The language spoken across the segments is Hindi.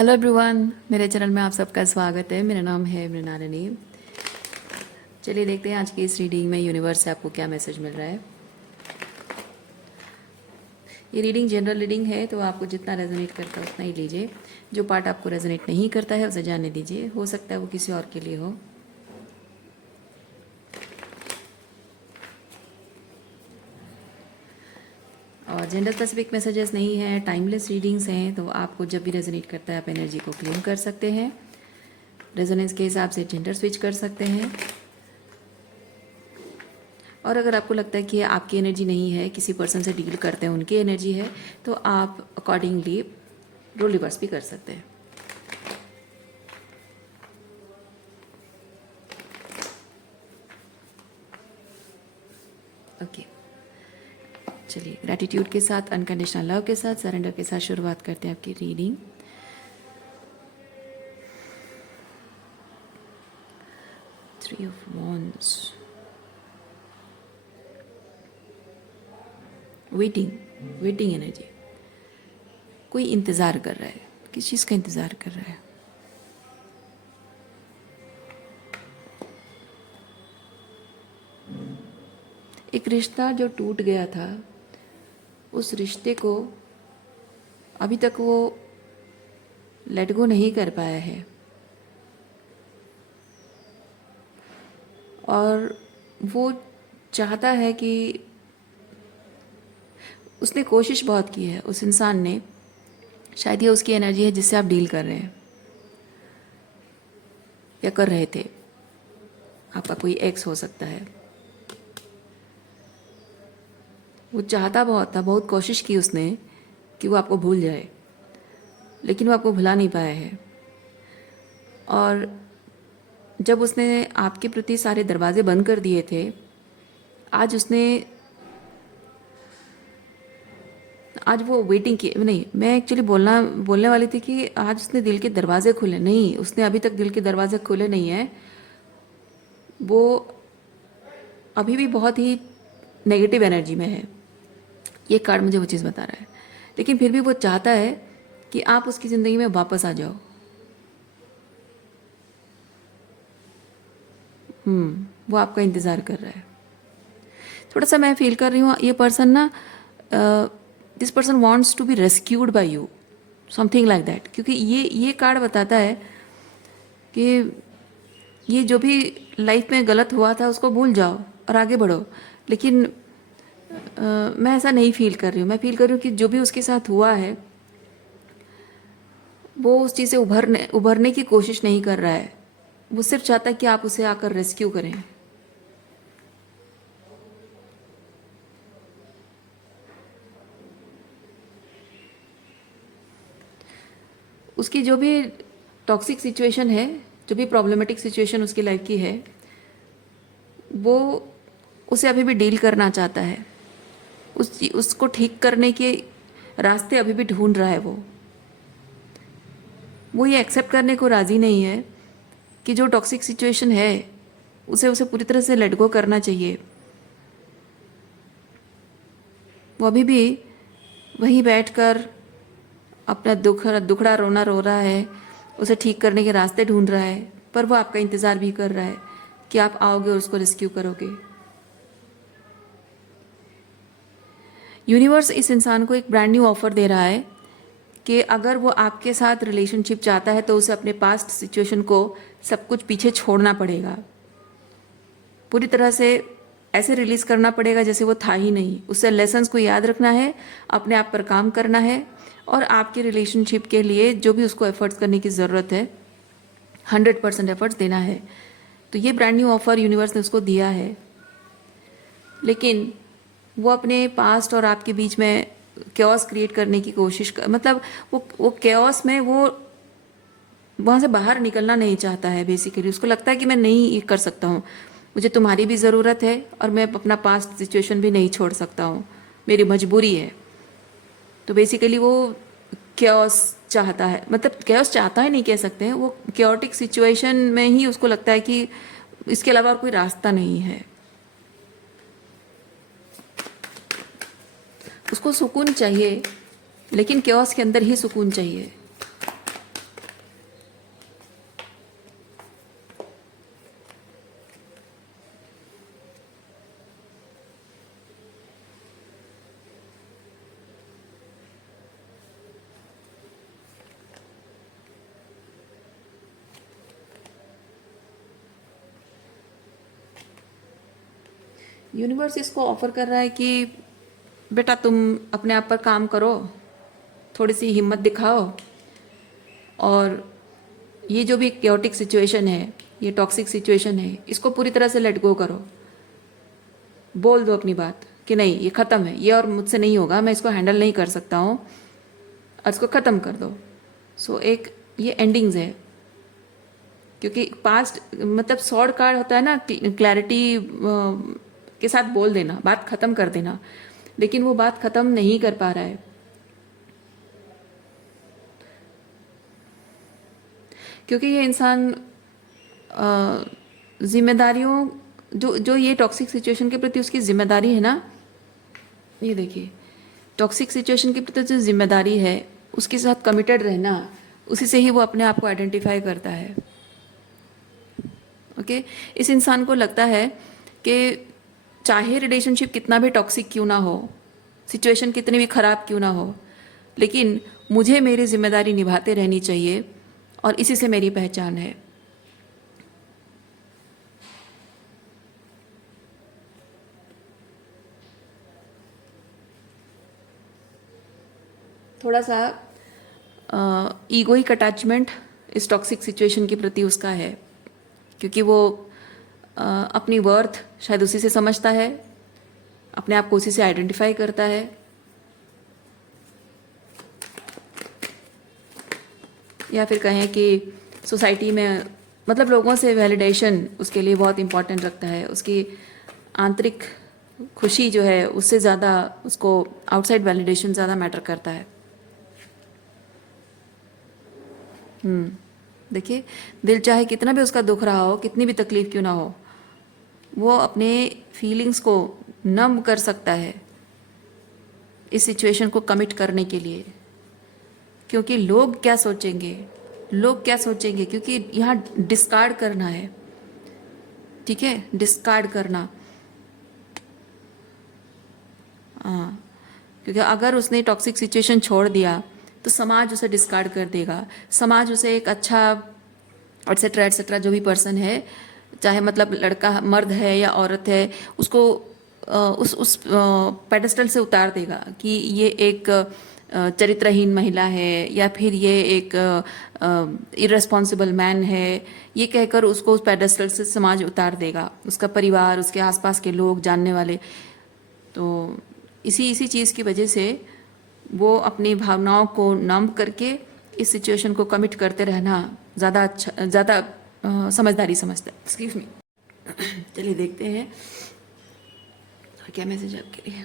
हेलो एवरीवन, मेरे चैनल में आप सबका स्वागत है। मेरा नाम है मृणालिनी। चलिए देखते हैं आज की इस रीडिंग में यूनिवर्स से आपको क्या मैसेज मिल रहा है। ये रीडिंग जनरल रीडिंग है, तो आपको जितना रेजोनेट करता है उतना ही लीजिए। जो पार्ट आपको रेजोनेट नहीं करता है उसे जाने दीजिए, हो सकता है वो किसी और के लिए हो। और जेंडर स्पेसिफिक मैसेजेस नहीं है, टाइमलेस रीडिंग्स हैं, तो आपको जब भी रेजोनेट करता है आप एनर्जी को क्लेम कर सकते हैं। रेजोनेंस के हिसाब से जेंडर स्विच कर सकते हैं। और अगर आपको लगता है कि आपकी एनर्जी नहीं है, किसी पर्सन से डील करते हैं उनकी एनर्जी है, तो आप अकॉर्डिंगली रोल रिवर्स भी कर सकते हैं। ओके, चलिए ग्रैटिट्यूड के साथ, अनकंडीशनल लव के साथ, सरेंडर के साथ शुरुआत करते हैं आपकी reading. Three of wands, waiting energy. कोई इंतज़ार कर रहा है, किस चीज़ का इंतज़ार कर रहा है। एक रिश्ता जो टूट गया था, उस रिश्ते को अभी तक वो लेट गो नहीं कर पाया है, और वो चाहता है कि उसने कोशिश बहुत की है, उस इंसान ने। शायद ये उसकी एनर्जी है जिससे आप डील कर रहे हैं या कर रहे थे। आपका कोई एक्स हो सकता है। वो चाहता बहुत था, बहुत कोशिश की उसने कि वो आपको भूल जाए, लेकिन वो आपको भुला नहीं पाया है। और जब उसने आपके प्रति सारे दरवाजे बंद कर दिए थे, आज वो वेटिंग की नहीं, मैं एक्चुअली बोलने वाली थी कि आज उसने दिल के दरवाजे खोले नहीं, उसने अभी तक दिल के दरवाजे खोले नहीं है। वो अभी भी बहुत ही नेगेटिव एनर्जी में है, ये कार्ड मुझे वो चीज़ बता रहा है। लेकिन फिर भी वो चाहता है कि आप उसकी ज़िंदगी में वापस आ जाओ। वो आपका इंतज़ार कर रहा है। थोड़ा सा मैं फील कर रही हूँ ये पर्सन ना, this person wants to be rescued by you, something like that. क्योंकि ये कार्ड बताता है कि ये जो भी लाइफ में गलत हुआ था उसको भूल जाओ और आगे बढ़ो। लेकिन मैं ऐसा नहीं फील कर रही हूँ। मैं फील कर रही हूँ कि जो भी उसके साथ हुआ है, वो उस चीज़ से उभरने की कोशिश नहीं कर रहा है। वो सिर्फ चाहता है कि आप उसे आकर रेस्क्यू करें। उसकी जो भी टॉक्सिक सिचुएशन है, जो भी प्रॉब्लमेटिक सिचुएशन उसकी लाइफ की है, वो उसे अभी भी डील करना चाहता है। उसको ठीक करने के रास्ते अभी भी ढूंढ रहा है। वो ये एक्सेप्ट करने को राज़ी नहीं है कि जो टॉक्सिक सिचुएशन है उसे पूरी तरह से लेट गो करना चाहिए। वो अभी भी वहीं बैठकर अपना दुखड़ा रोना रो रहा है, उसे ठीक करने के रास्ते ढूंढ रहा है, पर वो आपका इंतज़ार भी कर रहा है कि आप आओगे और उसको रेस्क्यू करोगे। यूनिवर्स इस इंसान को एक ब्रांड न्यू ऑफर दे रहा है कि अगर वो आपके साथ रिलेशनशिप चाहता है तो उसे अपने पास्ट सिचुएशन को सब कुछ पीछे छोड़ना पड़ेगा, पूरी तरह से ऐसे रिलीज़ करना पड़ेगा जैसे वो था ही नहीं। उससे लेसन्स को याद रखना है, अपने आप पर काम करना है, और आपके रिलेशनशिप के लिए जो भी उसको एफर्ट्स करने की ज़रूरत है 100% एफर्ट्स देना है। तो ये ब्रांड न्यू ऑफर यूनिवर्स ने उसको दिया है। लेकिन वो अपने पास्ट और आपके बीच में कैओस क्रिएट करने की कोशिश मतलब वो कैओस में वो वहाँ से बाहर निकलना नहीं चाहता है। बेसिकली उसको लगता है कि मैं नहीं ये कर सकता हूँ, मुझे तुम्हारी भी ज़रूरत है और मैं अपना पास्ट सिचुएशन भी नहीं छोड़ सकता हूँ, मेरी मजबूरी है। तो बेसिकली वो कैओस चाहता है, मतलब कैओस चाहता है नहीं कह सकते हैं, वो कैओटिक सिचुएशन में ही उसको लगता है कि इसके अलावा और कोई रास्ता नहीं है। उसको सुकून चाहिए, लेकिन कैओस के अंदर ही सुकून चाहिए। यूनिवर्स इसको ऑफर कर रहा है कि बेटा तुम अपने आप पर काम करो, थोड़ी सी हिम्मत दिखाओ, और ये जो भी क्योटिक सिचुएशन है, ये टॉक्सिक सिचुएशन है, इसको पूरी तरह से लेट गो करो। बोल दो अपनी बात कि नहीं ये ख़त्म है, ये और मुझसे नहीं होगा, मैं इसको हैंडल नहीं कर सकता हूँ, और इसको ख़त्म कर दो। सो एक ये एंडिंग्स है, क्योंकि पास्ट मतलब सॉर्ड कार्ड होता है ना, क्लैरिटी के साथ बोल देना, बात ख़त्म कर देना, लेकिन वो बात ख़त्म नहीं कर पा रहा है, क्योंकि ये इंसान जिम्मेदारियों जो जो ये टॉक्सिक सिचुएशन के प्रति उसकी जिम्मेदारी है ना, ये देखिए टॉक्सिक सिचुएशन के प्रति जो जिम्मेदारी है उसके साथ कमिटेड रहना, उसी से ही वो अपने आप को आइडेंटिफाई करता है। ओके इस इंसान को लगता है कि चाहे रिलेशनशिप कितना भी टॉक्सिक क्यों ना हो, सिचुएशन कितनी भी ख़राब क्यों ना हो, लेकिन मुझे मेरी जिम्मेदारी निभाते रहनी चाहिए, और इसी से मेरी पहचान है। थोड़ा सा ईगोइक अटैचमेंट इस टॉक्सिक सिचुएशन के प्रति उसका है, क्योंकि वो अपनी वर्थ शायद उसी से समझता है, अपने आप को उसी से आइडेंटिफाई करता है। या फिर कहें कि सोसाइटी में मतलब लोगों से वैलिडेशन उसके लिए बहुत इम्पोर्टेंट रखता है, उसकी आंतरिक खुशी जो है उससे ज़्यादा उसको आउटसाइड वैलिडेशन ज़्यादा मैटर करता है। देखिए दिल चाहे कितना भी उसका दुख रहा हो, कितनी भी तकलीफ क्यों ना हो, वो अपने फीलिंग्स को नम कर सकता है इस सिचुएशन को कमिट करने के लिए, क्योंकि लोग क्या सोचेंगे, लोग क्या सोचेंगे, क्योंकि यहाँ डिस्कार्ड करना है, ठीक है, डिस्कार्ड करना। हाँ, क्योंकि अगर उसने टॉक्सिक सिचुएशन छोड़ दिया तो समाज उसे डिस्कार्ड कर देगा, समाज उसे एक अच्छा एटसेट्रा एटसेट्रा जो भी पर्सन है, चाहे मतलब लड़का मर्द है या औरत है, उसको उस पेडेस्टल से उतार देगा कि ये एक चरित्रहीन महिला है, या फिर ये एक इररेस्पॉन्सिबल मैन है, ये कहकर उसको उस पेडेस्टल से समाज उतार देगा, उसका परिवार, उसके आसपास के लोग, जानने वाले। तो इसी चीज़ की वजह से वो अपनी भावनाओं को नम करके इस सिचुएशन को कमिट करते रहना ज़्यादा अच्छा, ज़्यादा समझदारी समझता है। Excuse me. चलिए देखते हैं क्या मैसेज आपके लिए।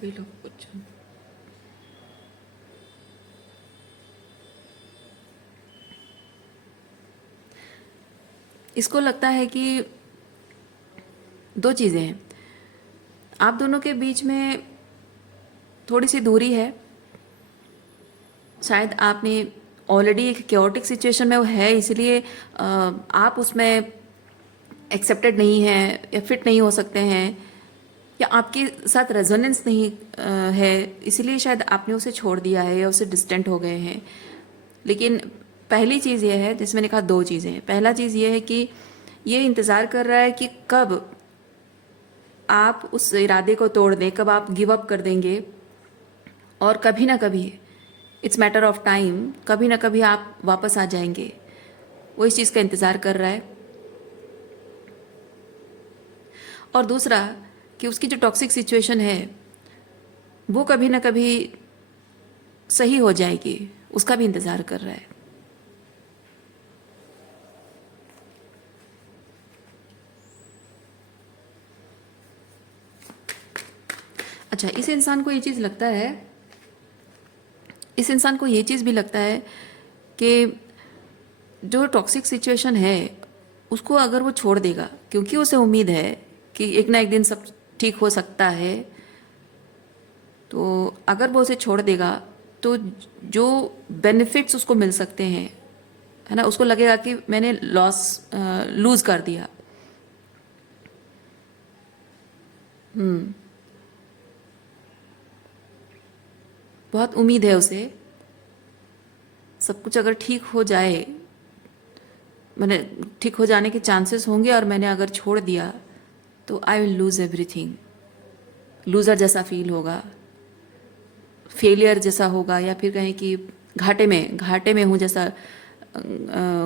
भी लोग कुछ इसको लगता है कि दो चीज़ें हैं, आप दोनों के बीच में थोड़ी सी दूरी है, शायद आपने ऑलरेडी एक क्योटिक सिचुएशन में वो है, इसलिए आप उसमें एक्सेप्टेड नहीं हैं या फिट नहीं हो सकते हैं, या आपके साथ रेजोनेंस नहीं है, इसीलिए शायद आपने उसे छोड़ दिया है या उसे डिस्टेंट हो गए हैं। लेकिन पहली चीज़ ये है, जिसमें मैंने कहा दो चीज़ें हैं, पहला चीज़ ये है कि ये इंतज़ार कर रहा है कि कब आप उस इरादे को तोड़ दें, कब आप गिव अप कर देंगे, और कभी ना कभी, इट्स मैटर ऑफ टाइम, कभी ना कभी आप वापस आ जाएंगे। वो इस चीज़ का इंतज़ार कर रहा है। और दूसरा कि उसकी जो टॉक्सिक सिचुएशन है वो कभी ना कभी सही हो जाएगी, उसका भी इंतज़ार कर रहा है। अच्छा, इस इंसान को ये चीज़ लगता है, इस इंसान को ये चीज़ भी लगता है कि जो टॉक्सिक सिचुएशन है उसको अगर वो छोड़ देगा, क्योंकि उसे उम्मीद है कि एक ना एक दिन सब ठीक हो सकता है, तो अगर वो उसे छोड़ देगा तो जो बेनिफिट्स उसको मिल सकते हैं है ना, उसको लगेगा कि मैंने लूज़ कर दिया। बहुत उम्मीद है उसे, सब कुछ अगर ठीक हो जाए, मैंने ठीक हो जाने के चांसेस होंगे, और मैंने अगर छोड़ दिया तो I will lose everything. Loser जैसा फील होगा, फेलियर जैसा होगा, या फिर कहें कि घाटे में हूँ जैसा,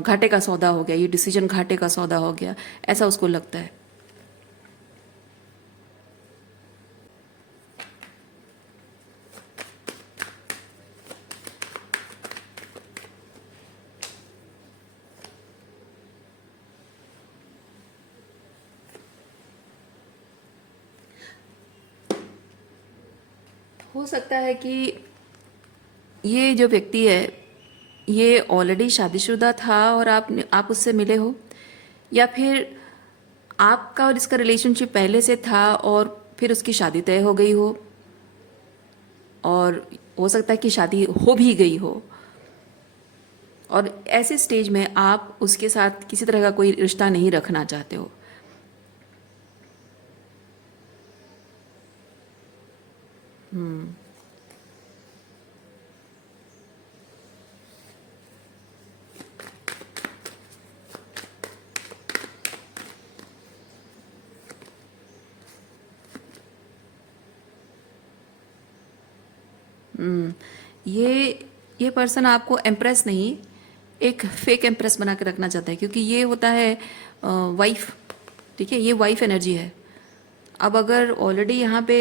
घाटे का सौदा हो गया, ये डिसीजन घाटे का सौदा हो गया, ऐसा उसको लगता है। हो सकता है कि ये जो व्यक्ति है ये ऑलरेडी शादीशुदा था और आप उससे मिले हो, या फिर आपका और इसका रिलेशनशिप पहले से था और फिर उसकी शादी तय हो गई हो, और हो सकता है कि शादी हो भी गई हो, और ऐसे स्टेज में आप उसके साथ किसी तरह का कोई रिश्ता नहीं रखना चाहते हो। ये पर्सन आपको एम्प्रेस नहीं, एक फेक एम्प्रेस बना के रखना चाहता है, क्योंकि ये होता है वाइफ। ठीक है, ये वाइफ एनर्जी है। अब अगर ऑलरेडी यहाँ पे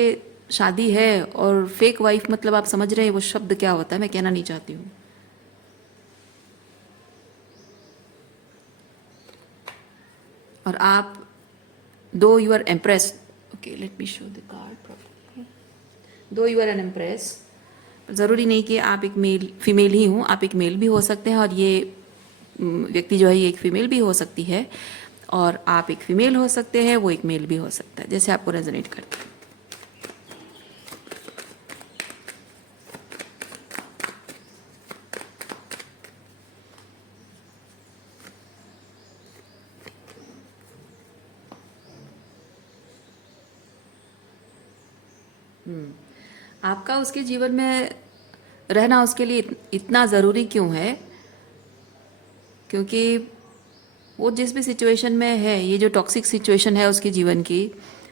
शादी है और फेक वाइफ, मतलब आप समझ रहे हैं वो शब्द क्या होता है, मैं कहना नहीं चाहती हूँ। और आप दो you are empress, okay let me show the card properly, though you are an empress, ज़रूरी नहीं कि आप एक मेल फीमेल ही हूँ, आप एक मेल भी हो सकते हैं, और ये व्यक्ति जो है ये एक फीमेल भी हो सकती है, और आप एक फीमेल हो सकते हैं, वो एक मेल भी हो सकता है, जैसे आपको रेजोनेट करता है। आपका उसके जीवन में रहना उसके लिए इतना ज़रूरी क्यों है? क्योंकि वो जिस भी सिचुएशन में है, ये जो टॉक्सिक सिचुएशन है उसके जीवन की,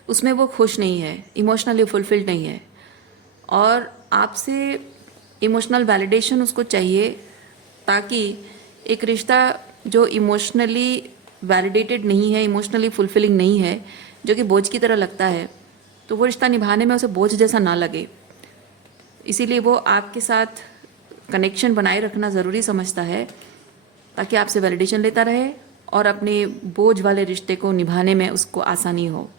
उसमें वो खुश नहीं है, इमोशनली फुलफिल्ड नहीं है, और आपसे इमोशनल वैलिडेशन उसको चाहिए, ताकि एक रिश्ता जो इमोशनली वैलिडेटेड नहीं है, इमोशनली फुलफिलिंग नहीं है, जो कि बोझ की तरह लगता है, तो वो रिश्ता निभाने में उसे बोझ जैसा ना लगे। इसीलिए वो आपके साथ कनेक्शन बनाए रखना ज़रूरी समझता है, ताकि आपसे वैलिडेशन लेता रहे और अपने बोझ वाले रिश्ते को निभाने में उसको आसानी हो।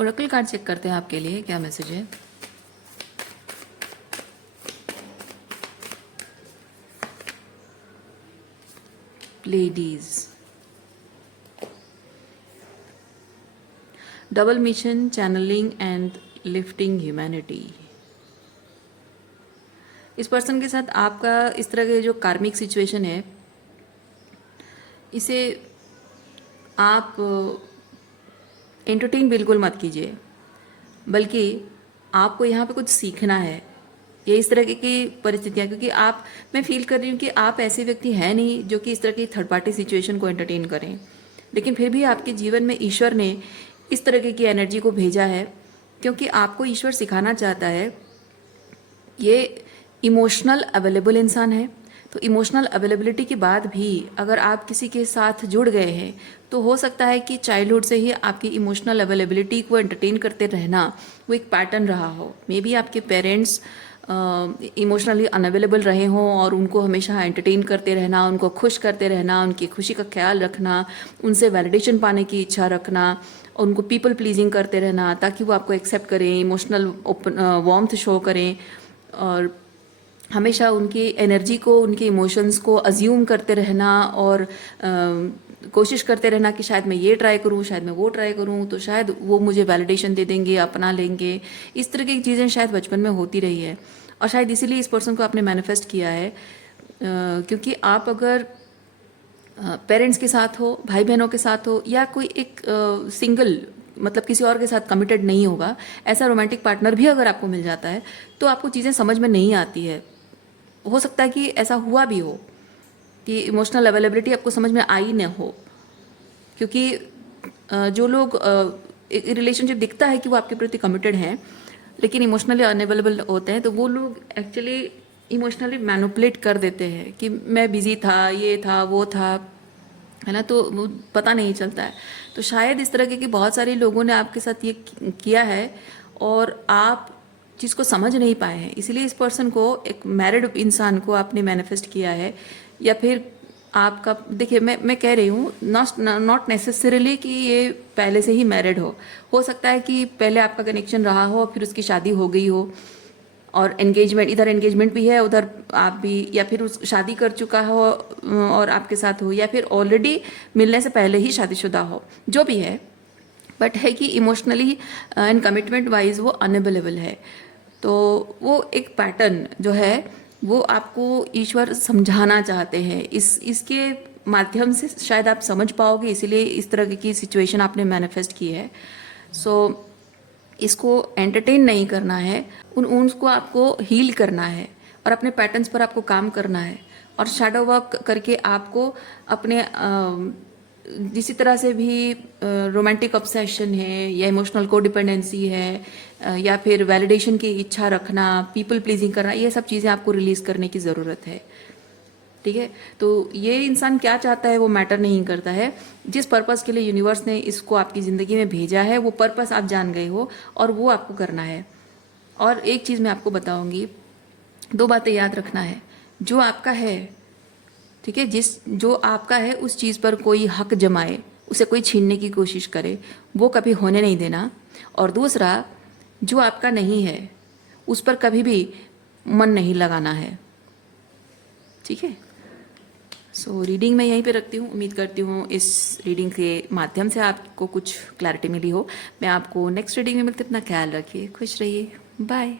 ओरेकल कार्ड चेक करते हैं आपके लिए क्या मैसेज है। Ladies, double mission, channeling and lifting humanity. इस पर्सन के साथ आपका इस तरह के जो कार्मिक सिचुएशन है, इसे आप एंटरटेन बिल्कुल मत कीजिए, बल्कि आपको यहाँ पे कुछ सीखना है। ये इस तरह की परिस्थितियाँ, क्योंकि मैं फील कर रही हूँ कि आप ऐसे व्यक्ति हैं नहीं जो कि इस तरह की थर्ड पार्टी सिचुएशन को एंटरटेन करें, लेकिन फिर भी आपके जीवन में ईश्वर ने इस तरह की एनर्जी को भेजा है, क्योंकि आपको ईश्वर सिखाना चाहता है। ये इमोशनल अवेलेबल इंसान है, तो इमोशनल अवेलेबिलिटी के बाद भी अगर आप किसी के साथ जुड़ गए हैं, तो हो सकता है कि चाइल्डहुड से ही आपकी इमोशनल अवेलेबिलिटी को एंटरटेन करते रहना वो एक पैटर्न रहा हो। मे बी आपके पेरेंट्स इमोशनली अनअवेलेबल रहे हों, और उनको हमेशा एंटरटेन करते रहना, उनको खुश करते रहना, उनकी खुशी का ख्याल रखना, उनसे वैलिडेशन पाने की इच्छा रखना, उनको पीपल प्लीजिंग करते रहना ताकि वो आपको एक्सेप्ट करें, इमोशनल वार्मथ शो करें, और हमेशा उनकी एनर्जी को, उनके इमोशंस को अज्यूम करते रहना, और कोशिश करते रहना कि शायद मैं ये ट्राई करूँ, शायद मैं वो ट्राई करूँ, तो शायद वो मुझे वैलिडेशन दे देंगे, अपना लेंगे। इस तरह की चीज़ें शायद बचपन में होती रही है, और शायद इसीलिए इस पर्सन को आपने मैनिफेस्ट किया है, क्योंकि आप अगर पेरेंट्स के साथ हो, भाई बहनों के साथ हो, या कोई एक सिंगल मतलब किसी और के साथ कमिटेड नहीं होगा, ऐसा रोमांटिक पार्टनर भी अगर आपको मिल जाता है तो आपको चीज़ें समझ में नहीं आती है। हो सकता है कि ऐसा हुआ भी हो कि इमोशनल अवेलेबिलिटी आपको समझ में आई न हो, क्योंकि जो लोग रिलेशनशिप दिखता है कि वो आपके प्रति कमिटेड हैं लेकिन इमोशनली अनअवेलेबल होते हैं, तो वो लोग एक्चुअली इमोशनली मैनिपुलेट कर देते हैं कि मैं बिजी था, ये था, वो था, है ना, तो वो पता नहीं चलता है। तो शायद इस तरह के कि बहुत सारे लोगों ने आपके साथ ये किया है और आप चीज़ को समझ नहीं पाए हैं, इसीलिए इस पर्सन को, एक मैरिड इंसान को आपने मैनिफेस्ट किया है। या फिर आपका, देखिए मैं कह रही हूँ नॉट नेसेसरीली कि ये पहले से ही मैरिड हो सकता है कि पहले आपका कनेक्शन रहा हो फिर उसकी शादी हो गई हो और एंगेजमेंट, इधर एंगेजमेंट भी है उधर आप भी, या फिर उस शादी कर चुका हो और आपके साथ हो, या फिर ऑलरेडी मिलने से पहले ही शादीशुदा हो, जो भी है, बट है कि इमोशनली एंड कमिटमेंट वाइज वो अनअवेलेबल है। तो वो एक पैटर्न जो है वो आपको ईश्वर समझाना चाहते हैं, इसके माध्यम से शायद आप समझ पाओगे, इसीलिए इस तरह की सिचुएशन आपने मैनिफेस्ट की है। सो इसको एंटरटेन नहीं करना है, उनको आपको हील करना है और अपने पैटर्न्स पर आपको काम करना है और शैडो वर्क करके आपको अपने जिसी तरह से भी रोमांटिक ऑब्सेशन है या इमोशनल कोडिपेंडेंसी है या फिर वैलिडेशन की इच्छा रखना, पीपल प्लीजिंग करना, ये सब चीज़ें आपको रिलीज़ करने की ज़रूरत है। ठीक है, तो ये इंसान क्या चाहता है वो मैटर नहीं करता है। जिस पर्पस के लिए यूनिवर्स ने इसको आपकी ज़िंदगी में भेजा है वो पर्पस आप जान गए हो और वो आपको करना है। और एक चीज़ मैं आपको बताऊंगी, 2 बातें याद रखना है। जो आपका है, ठीक है, जो आपका है उस चीज़ पर कोई हक जमाए, उसे कोई छीनने की कोशिश करे, वो कभी होने नहीं देना। और दूसरा, जो आपका नहीं है उस पर कभी भी मन नहीं लगाना है। ठीक है, सो रीडिंग मैं यहीं पे रखती हूँ। उम्मीद करती हूँ इस रीडिंग के माध्यम से आपको कुछ क्लैरिटी मिली हो। मैं आपको नेक्स्ट रीडिंग में मिलती हूँ। अपना ख्याल रखिए, खुश रहिए, बाय।